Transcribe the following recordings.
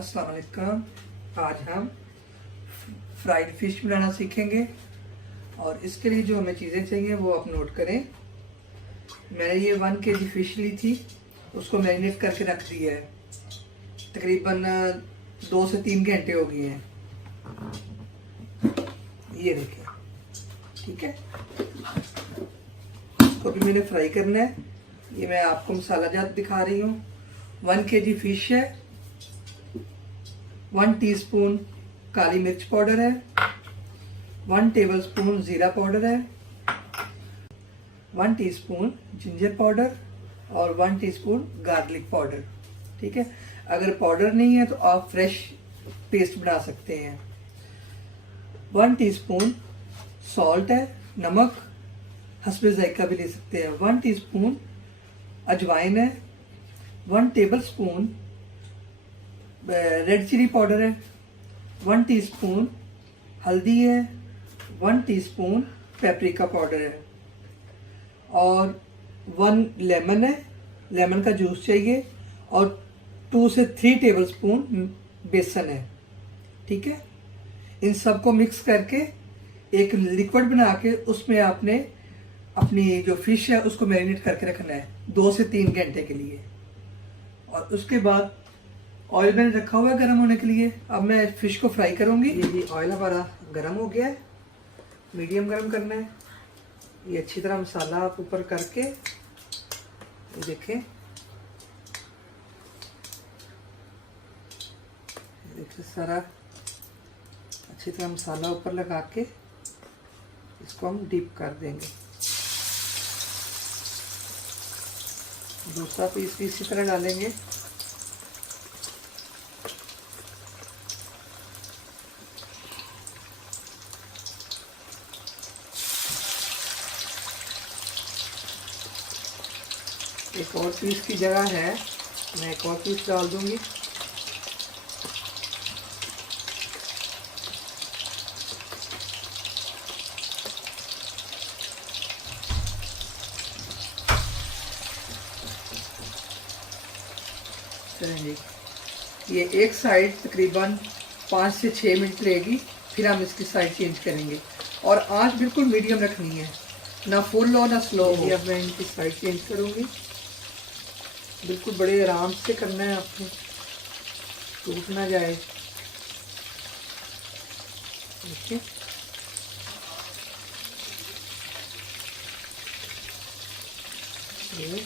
अस्सलाम वालेकुम। आज हम फ्राइड फ़िश बनाना सीखेंगे और इसके लिए जो हमें चीज़ें चाहिए वो आप नोट करें। मैंने ये 1 kg फ़िश ली थी, उसको मैरिनेट करके रख दिया है। तकरीबन 2 से 3 घंटे हो गए हैं। ये देखें, ठीक है। इसको भी मैंने फ्राई करना है। ये मैं आपको मसाला जात दिखा रही हूँ। 1 kg फ़िश है, 1 टीस्पून काली मिर्च पाउडर है, 1 टेबलस्पून ज़ीरा पाउडर है, 1 टीस्पून जिंजर पाउडर और 1 टीस्पून गार्लिक पाउडर। ठीक है, अगर पाउडर नहीं है तो आप फ्रेश पेस्ट बना सकते हैं। 1 टीस्पून सॉल्ट है, नमक हस्बे ज़ायका भी ले सकते हैं। 1 टीस्पून अजवाइन है, 1 टेबलस्पून रेड चिली पाउडर है, 1 टीस्पून हल्दी है, 1 टीस्पून पेपरिका पाउडर है और 1 लेमन है, लेमन का जूस चाहिए और 2 से 3 टेबलस्पून बेसन है। ठीक है, इन सबको मिक्स करके एक लिक्विड बना के उसमें आपने अपनी जो फिश है उसको मैरिनेट करके रखना है 2 से 3 घंटे के लिए। और उसके बाद ऑयल मैंने रखा हुआ है गर्म होने के लिए। अब मैं फिश को फ्राई करूंगी। ये ऑयल हमारा गर्म हो गया है, मीडियम गर्म करना है। ये अच्छी तरह मसाला आप ऊपर करके ये देखें, देखिए सारा अच्छी तरह मसाला ऊपर लगा के इसको हम डीप कर देंगे। दूसरा पीस भी इसी तरह डालेंगे। एक और पीस की जगह है, मैं एक और पीस डाल दूंगी। चलेंगे, ये एक साइड तकरीबन 5 से 6 मिनट लेगी, फिर हम इसकी साइड चेंज करेंगे और आंच बिल्कुल मीडियम रखनी है, ना फुल हो ना स्लो हो। अब मैं इनकी साइड चेंज करूंगी। बिल्कुल बड़े आराम से करना है आपको, टूट ना जाए। देखिए, ये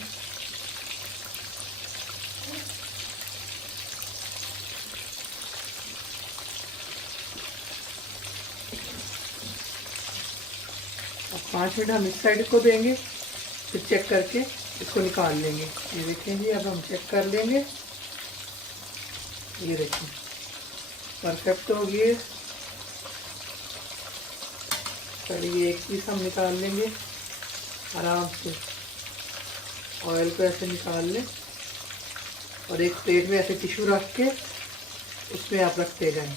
अब 5 मिनट हम इस साइड को देंगे, फिर चेक करके इसको निकाल लेंगे। ये देखें जी, अब हम चेक कर लेंगे। ये देखें, परफेक्ट हो गई। चलिए एक पीस हम निकाल लेंगे आराम से। ऑयल को ऐसे निकाल लें और एक प्लेट में ऐसे टिश्यू रख के उसमें आप रखते जाएं।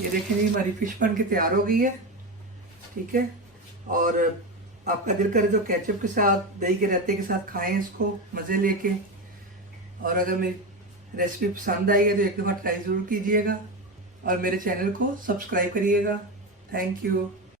ये देखें जी, हमारी फिश बन के तैयार हो गई है। ठीक है, और आपका दिल करे तो केचप के साथ, दही के रायते के साथ खाएं इसको मज़े लेके। और अगर मेरी रेसिपी पसंद आई है तो एक दफ़ा ट्राई ज़रूर कीजिएगा और मेरे चैनल को सब्सक्राइब करिएगा। Thank you.